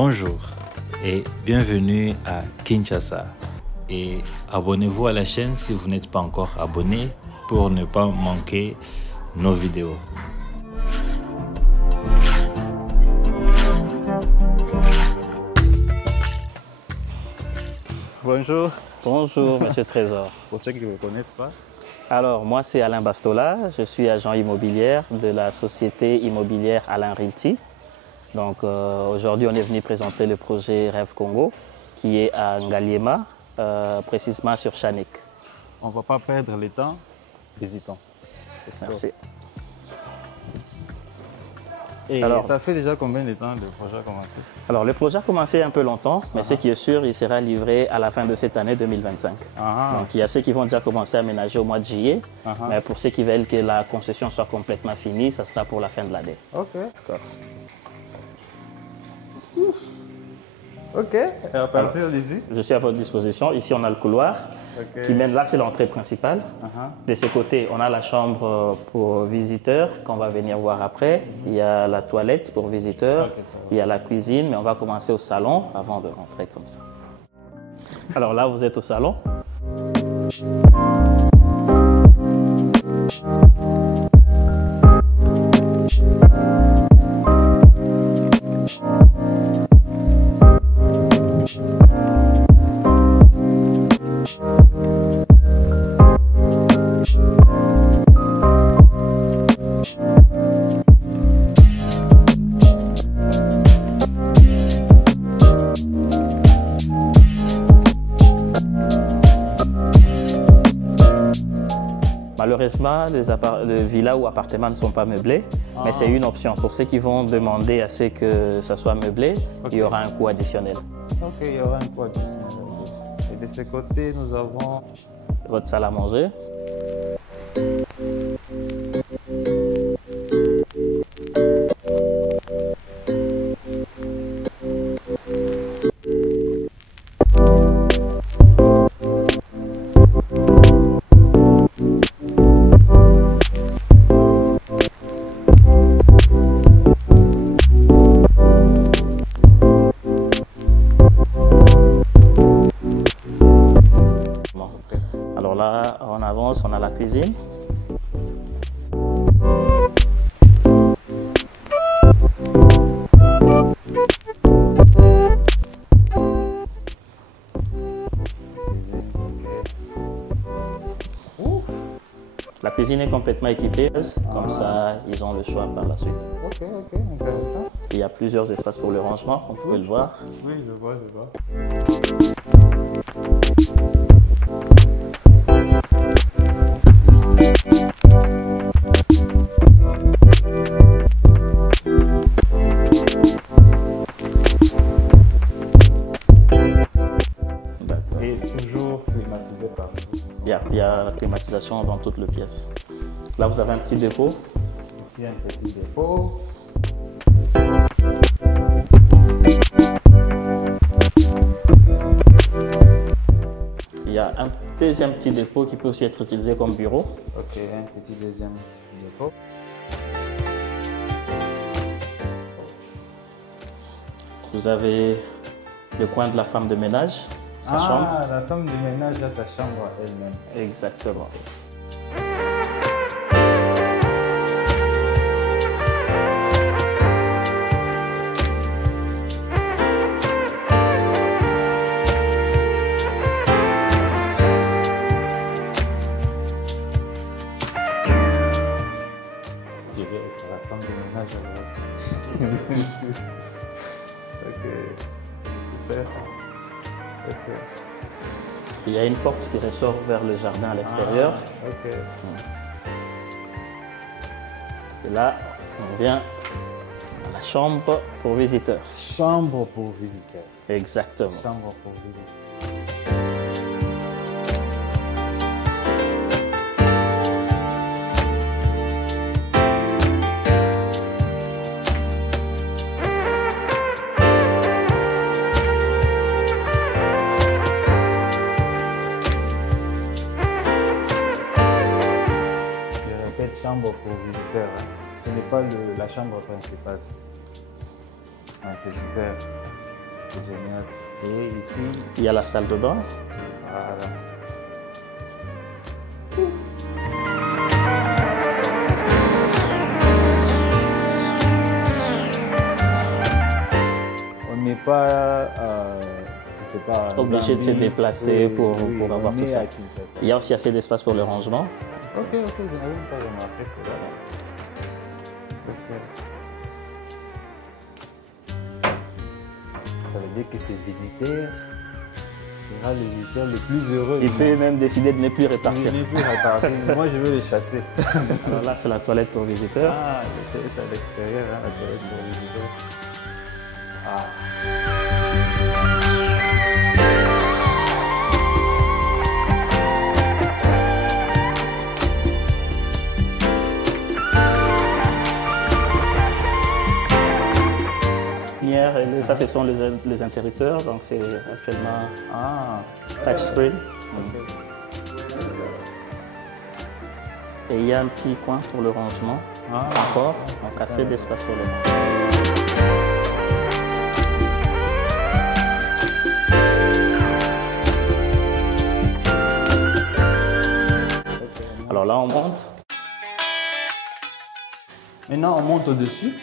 Bonjour et bienvenue à Kinshasa. Et abonnez-vous à la chaîne si vous n'êtes pas encore abonné pour ne pas manquer nos vidéos. Bonjour. Bonjour, Monsieur Trésor. Pour ceux qui ne me connaissent pas. Alors, moi, c'est Alain Bastola. Je suis agent immobilier de la société immobilière Alain Realty. Donc, aujourd'hui, on est venu présenter le projet Rêve Congo, qui est à Ngaliema, précisément sur Chanek. On ne va pas perdre le temps. Visitons. Merci. Et alors, ça fait déjà combien de temps le projet a commencé? Alors, le projet a commencé un peu longtemps, mais ce qui est sûr, il sera livré à la fin de cette année 2025. Donc, il y a ceux qui vont déjà commencer à aménager au mois de juillet, mais pour ceux qui veulent que la concession soit complètement finie, ça sera pour la fin de l'année. Ok. D'accord. Ok, et à partir d'ici? Je suis à votre disposition. Ici, on a le couloir qui mène, là, c'est l'entrée principale. De ce côté, on a la chambre pour visiteurs qu'on va venir voir après. Il y a la toilette pour visiteurs. Il y a la cuisine, mais on va commencer au salon avant de rentrer comme ça. Alors là, vous êtes au salon. Malheureusement, les villas ou appartements ne sont pas meublés, mais c'est une option. Pour ceux qui vont demander à ce que ça soit meublé, il y aura un coût additionnel. Ok, il y aura un coût additionnel. Et de ce côté, nous avons votre salle à manger. Alors là, on avance, on a la cuisine. La cuisine est complètement équipée, comme ça ils ont le choix par la suite. Ok, intéressant. Il y a plusieurs espaces pour le rangement, comme vous pouvez le voir. Oui, je vois. Et toujours climatisé par nous. Il y a la climatisation dans toute la pièce. Là, vous avez un petit dépôt. Ici, un petit dépôt. Il y a un deuxième petit dépôt qui peut aussi être utilisé comme bureau. Ok, un petit deuxième dépôt. Vous avez le coin de la femme de ménage, sa chambre. La femme de ménage a sa chambre à elle-même. Exactement. Je vais être la femme de ménage à l'autre. Ok, super. Ok. Il y a une porte qui ressort vers le jardin à l'extérieur. Ok. Et là, on vient à la chambre pour visiteurs. Chambre pour visiteurs. Exactement. Chambre pour visiteurs. Chambre pour visiteurs. Ce n'est pas la chambre principale. Ouais, c'est super. C'est génial. Et ici, il y a la salle de bain. voilà. On n'est pas, je sais pas, Obligé de se déplacer pour avoir tout ça. à Kinshasa. Il y a aussi assez d'espace pour le rangement. Ok, je n'avais même pas remarqué cela. Ça veut dire que ce visiteur sera le visiteur le plus heureux. Il peut même décider de ne plus répartir. Il n'est plus réparti. Moi, je veux le chasser. Alors là, c'est la toilette pour visiteurs. Ah, c'est à l'extérieur, hein, la toilette pour visiteurs. Ah. Et ça, ce sont les interrupteurs, donc c'est actuellement touchscreen. Et il y a un petit coin pour le rangement, encore, donc assez d'espace pour le rangement. Alors là, on monte. Maintenant, on monte au-dessus.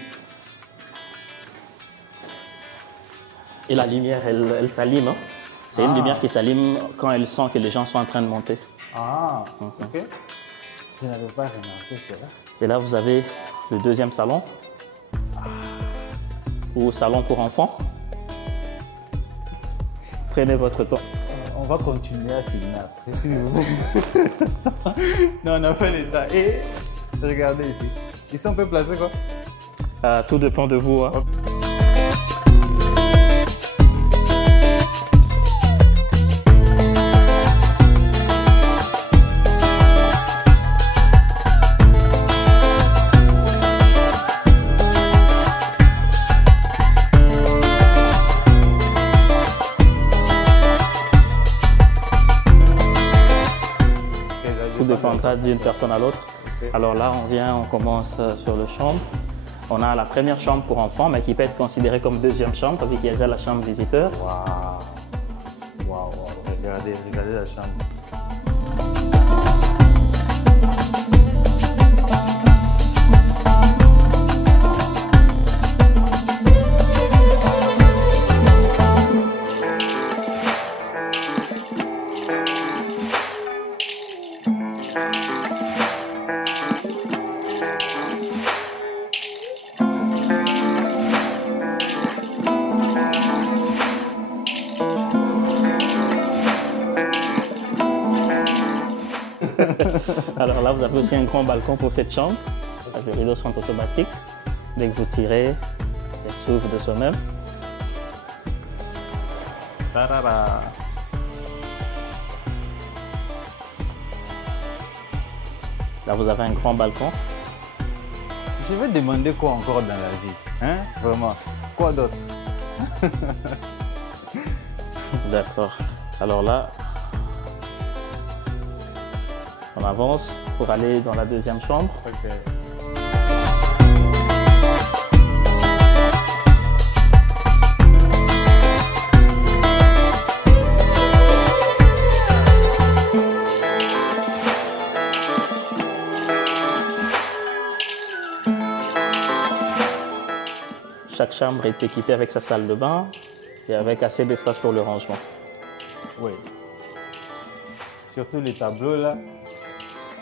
Et la lumière, elle s'allume. Hein. C'est une lumière qui s'allume quand elle sent que les gens sont en train de monter. Ah, ok. Je n'avais pas remarqué cela. Et là, vous avez le deuxième salon. Ou salon pour enfants. Prenez votre temps. On va continuer à filmer après, s'il vous plaît. Non, on a fait l'état. Et regardez ici. Ici, on peut placer quoi? Tout dépend de vous. Hein. Tout dépendra d'une personne à l'autre. Okay. Alors là, on commence sur le chambre. On a la première chambre pour enfants, mais qui peut être considérée comme deuxième chambre, vu qu'il y a déjà la chambre visiteur. Waouh! Waouh! Regardez la chambre. Alors là, vous avez aussi un grand balcon pour cette chambre. Les rideaux sont automatiques. Dès que vous tirez, elles s'ouvrent de soi-même. Là, vous avez un grand balcon. Je vais demander quoi encore dans la vie, hein? Vraiment, quoi d'autre? D'accord. Alors là, on avance pour aller dans la deuxième chambre. Ok. Chaque chambre est équipée avec sa salle de bain et avec assez d'espace pour le rangement. Oui. Surtout les tableaux là.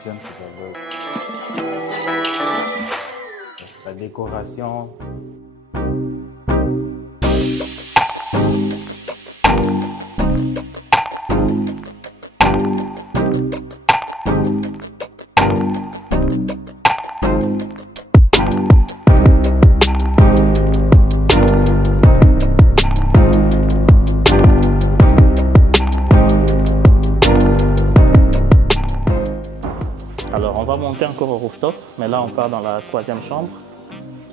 J'aime ces tableaux. La décoration. Alors, on va monter encore au rooftop, mais là, on part dans la troisième chambre,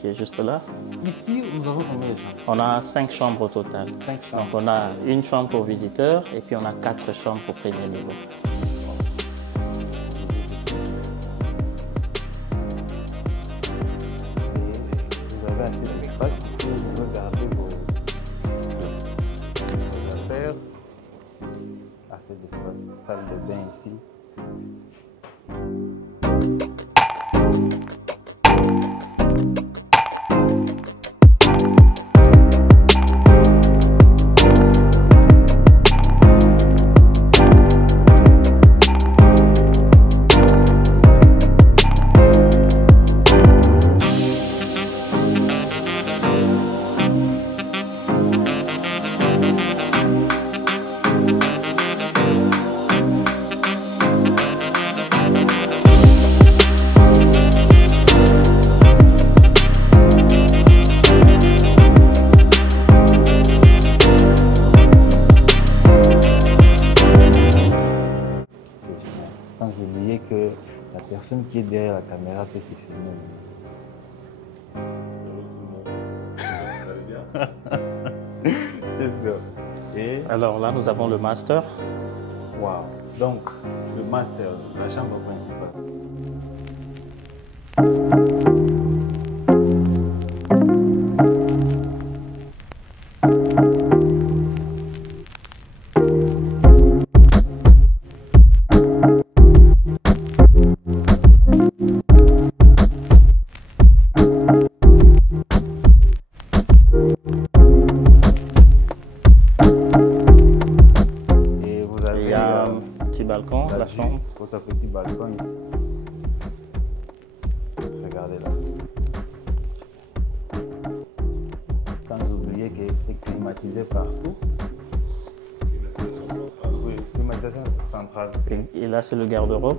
qui est juste là. Ici, nous avons combien de chambres? On a 5 chambres au total. 5 chambres. Donc, on a une chambre pour visiteurs et puis on a 4 chambres pour premier niveau. Vous avez assez d'espace ici, vous pouvez garder vos... assez d'espace. Salle de bain ici. Sans oublier que la personne qui est derrière la caméra peut se filmer. Let's go. Et Alors là, nous avons le master. wow. Donc, le master, la chambre principale. Il y a un petit balcon, la chambre. Votre petit balcon ici. Regardez là. Sans oublier que c'est climatisé partout. Oui, climatisation centrale. Et là, c'est le garde-robe.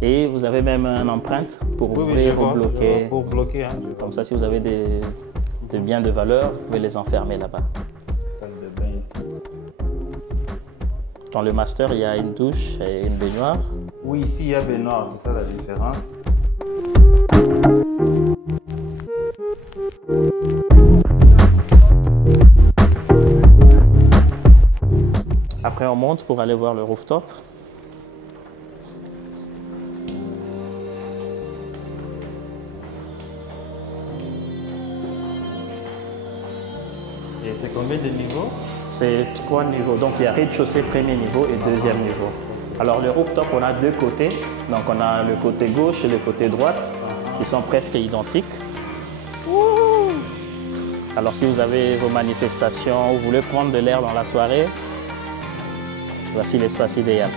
Et vous avez même une empreinte pour Oui, ouvrir je ou vois. bloquer. Pour bloquer. Hein, Comme ça, si vous avez des biens de valeur, vous pouvez les enfermer là-bas. Salle de bain ici. Dans le master, il y a une douche et une baignoire. Oui, ici il y a baignoire, c'est ça la différence. Après, on monte pour aller voir le rooftop. Et c'est combien de niveaux? C'est 3 niveaux. Donc, il y a rez-de-chaussée, premier niveau et deuxième niveau. Alors, le rooftop, on a 2 côtés. Donc, on a le côté gauche et le côté droite qui sont presque identiques. Alors, si vous avez vos manifestations ou vous voulez prendre de l'air dans la soirée, voici l'espace idéal.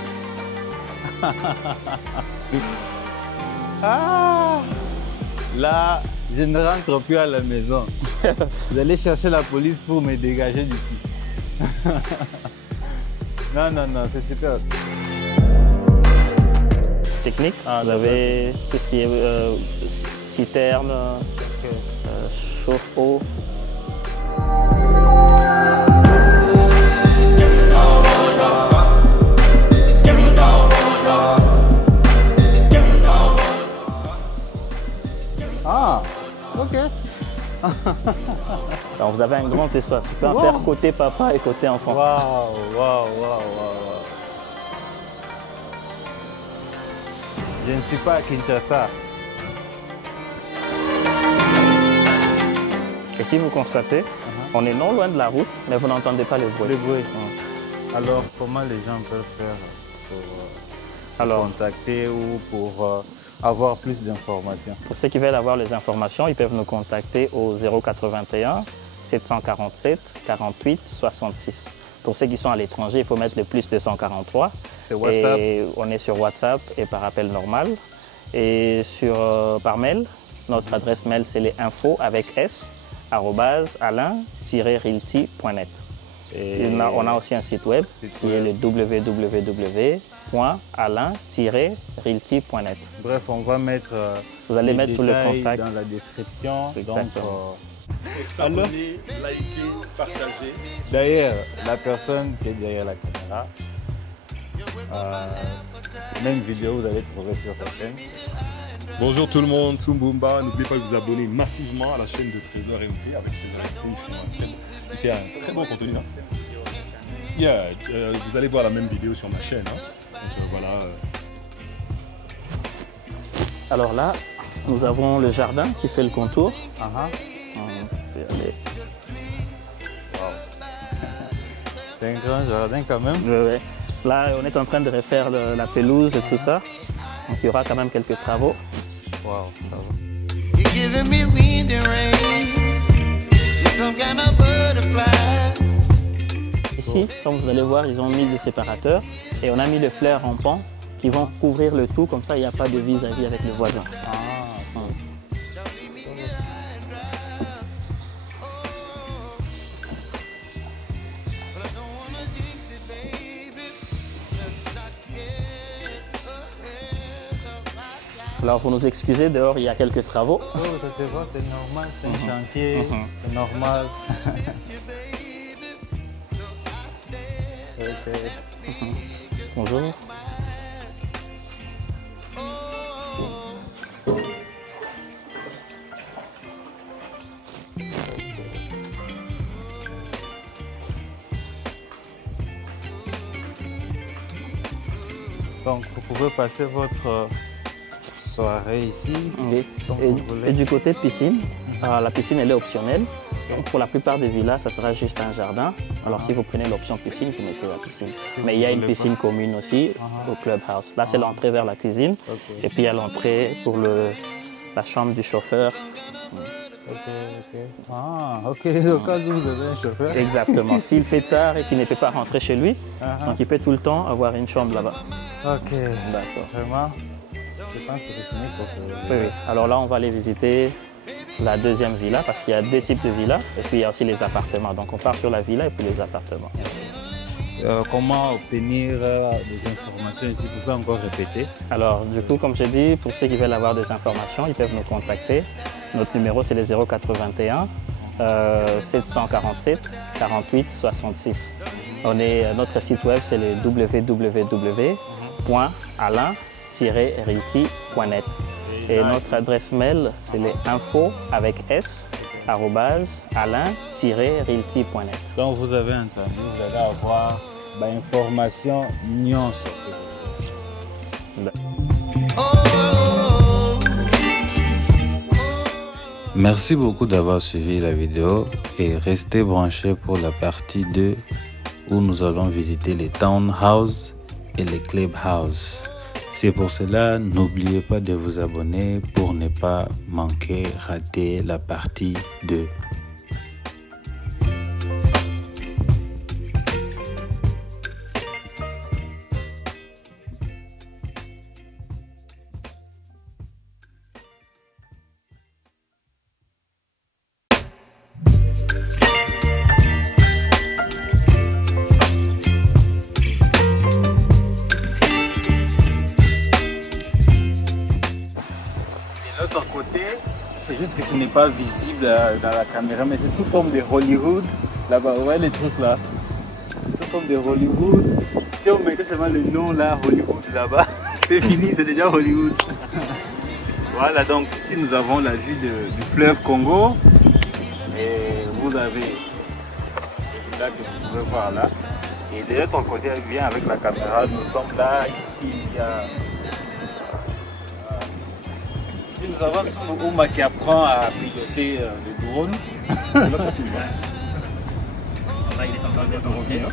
Ah! Là, je ne rentre plus à la maison. Vous allez chercher la police pour me dégager d'ici. Non, non, non, c'est super. Technique, vous avez tout ce qui est citerne, chauffe-eau. Ah, ok. Alors vous avez un grand espace. Vous pouvez en faire côté papa et côté enfant. Waouh, waouh, waouh, waouh. Je ne suis pas à Kinshasa. Et si vous constatez, on est non loin de la route, mais vous n'entendez pas le bruit. Le bruit. Alors, comment les gens peuvent faire pour contacter ou pour avoir plus d'informations? Pour ceux qui veulent avoir les informations, ils peuvent nous contacter au 081 747 48 66. Pour ceux qui sont à l'étranger, il faut mettre le plus 243. C'est WhatsApp. Et on est sur WhatsApp et par appel normal. Et par mail, notre adresse mail, c'est les infos avec s @alain-realty.net. Et on a aussi un site web qui est le www.alain-realty.net. Bref, on va mettre vous allez mettre tous les contacts dans la description. Exactement. Alors, S'abonner, liker, partager. d'ailleurs, la personne qui est derrière la caméra, même vidéo, vous allez trouver sur sa chaîne. Bonjour tout le monde, Tumbumba. N'oubliez pas de vous abonner massivement à la chaîne de Trésor MP avec Trésor MP. Il fait un très bon contenu. Hein. Vous allez voir la même vidéo sur ma chaîne. Hein. Donc, voilà. Alors là, nous avons le jardin qui fait le contour. On peut y aller. C'est un grand jardin quand même. Ouais. Là, on est en train de refaire la pelouse et tout ça. Donc il y aura quand même quelques travaux. Waouh, ça va. You're giving me wind and rain. You're some kind of butterfly. Ici, comme vous allez voir, ils ont mis des séparateurs et on a mis des fleurs rampants qui vont couvrir le tout, comme ça il n'y a pas de vis-à-vis avec le voisin. Alors, pour nous excuser, dehors, il y a quelques travaux. Oh, ça se voit, c'est normal, c'est un chantier, c'est normal. Okay. Bonjour. Donc, vous pouvez passer votre soirée ici. Oui. Et du côté piscine, la piscine elle est optionnelle. Donc, pour la plupart des villas, ça sera juste un jardin. Alors si vous prenez l'option piscine, vous mettez la piscine. Mais il y a une piscine commune aussi au clubhouse. Là, c'est l'entrée vers la cuisine. Et puis il y a l'entrée pour la chambre du chauffeur. Ah, ok. Au cas où vous avez un chauffeur. Exactement. S'il fait tard et qu'il ne peut pas rentrer chez lui, donc il peut tout le temps avoir une chambre là-bas. Ok. D'accord. Vraiment, je pense que c'est fini pour ce... Oui, oui. Alors là, on va aller visiter la deuxième villa parce qu'il y a deux types de villas et puis il y a aussi les appartements. Donc on part sur la villa et puis les appartements. Comment obtenir des informations ici? Vous pouvez encore répéter? Alors du coup, comme je dis, pour ceux qui veulent avoir des informations, ils peuvent nous contacter. Notre numéro, c'est le 081 747 48 66. Notre site web, c'est le www.alain-realty.net. Et notre adresse mail, c'est les infos avec s @alain-realty.net. Donc vous avez entendu, vous allez avoir l'information nyonso. Merci beaucoup d'avoir suivi la vidéo et restez branchés pour la partie 2 où nous allons visiter les townhouses et les clubhouses. C'est pour cela, n'oubliez pas de vous abonner pour ne pas rater la partie 2. L'autre côté, c'est juste que ce n'est pas visible dans la caméra, mais c'est sous forme de Hollywood. Là-bas, vous voyez les trucs là. C'est sous forme de Hollywood. Si on mettait seulement le nom là, Hollywood là-bas, c'est fini, c'est déjà Hollywood. Voilà, donc ici nous avons la vue du fleuve Congo. Et vous avez le village que vous pouvez voir là. Et de l'autre côté, bien avec la caméra, nous sommes là. Ici, il y a. Nous avons Ouma qui apprend à piloter le drone. Là, ça filme. Là, il est en train de revenir.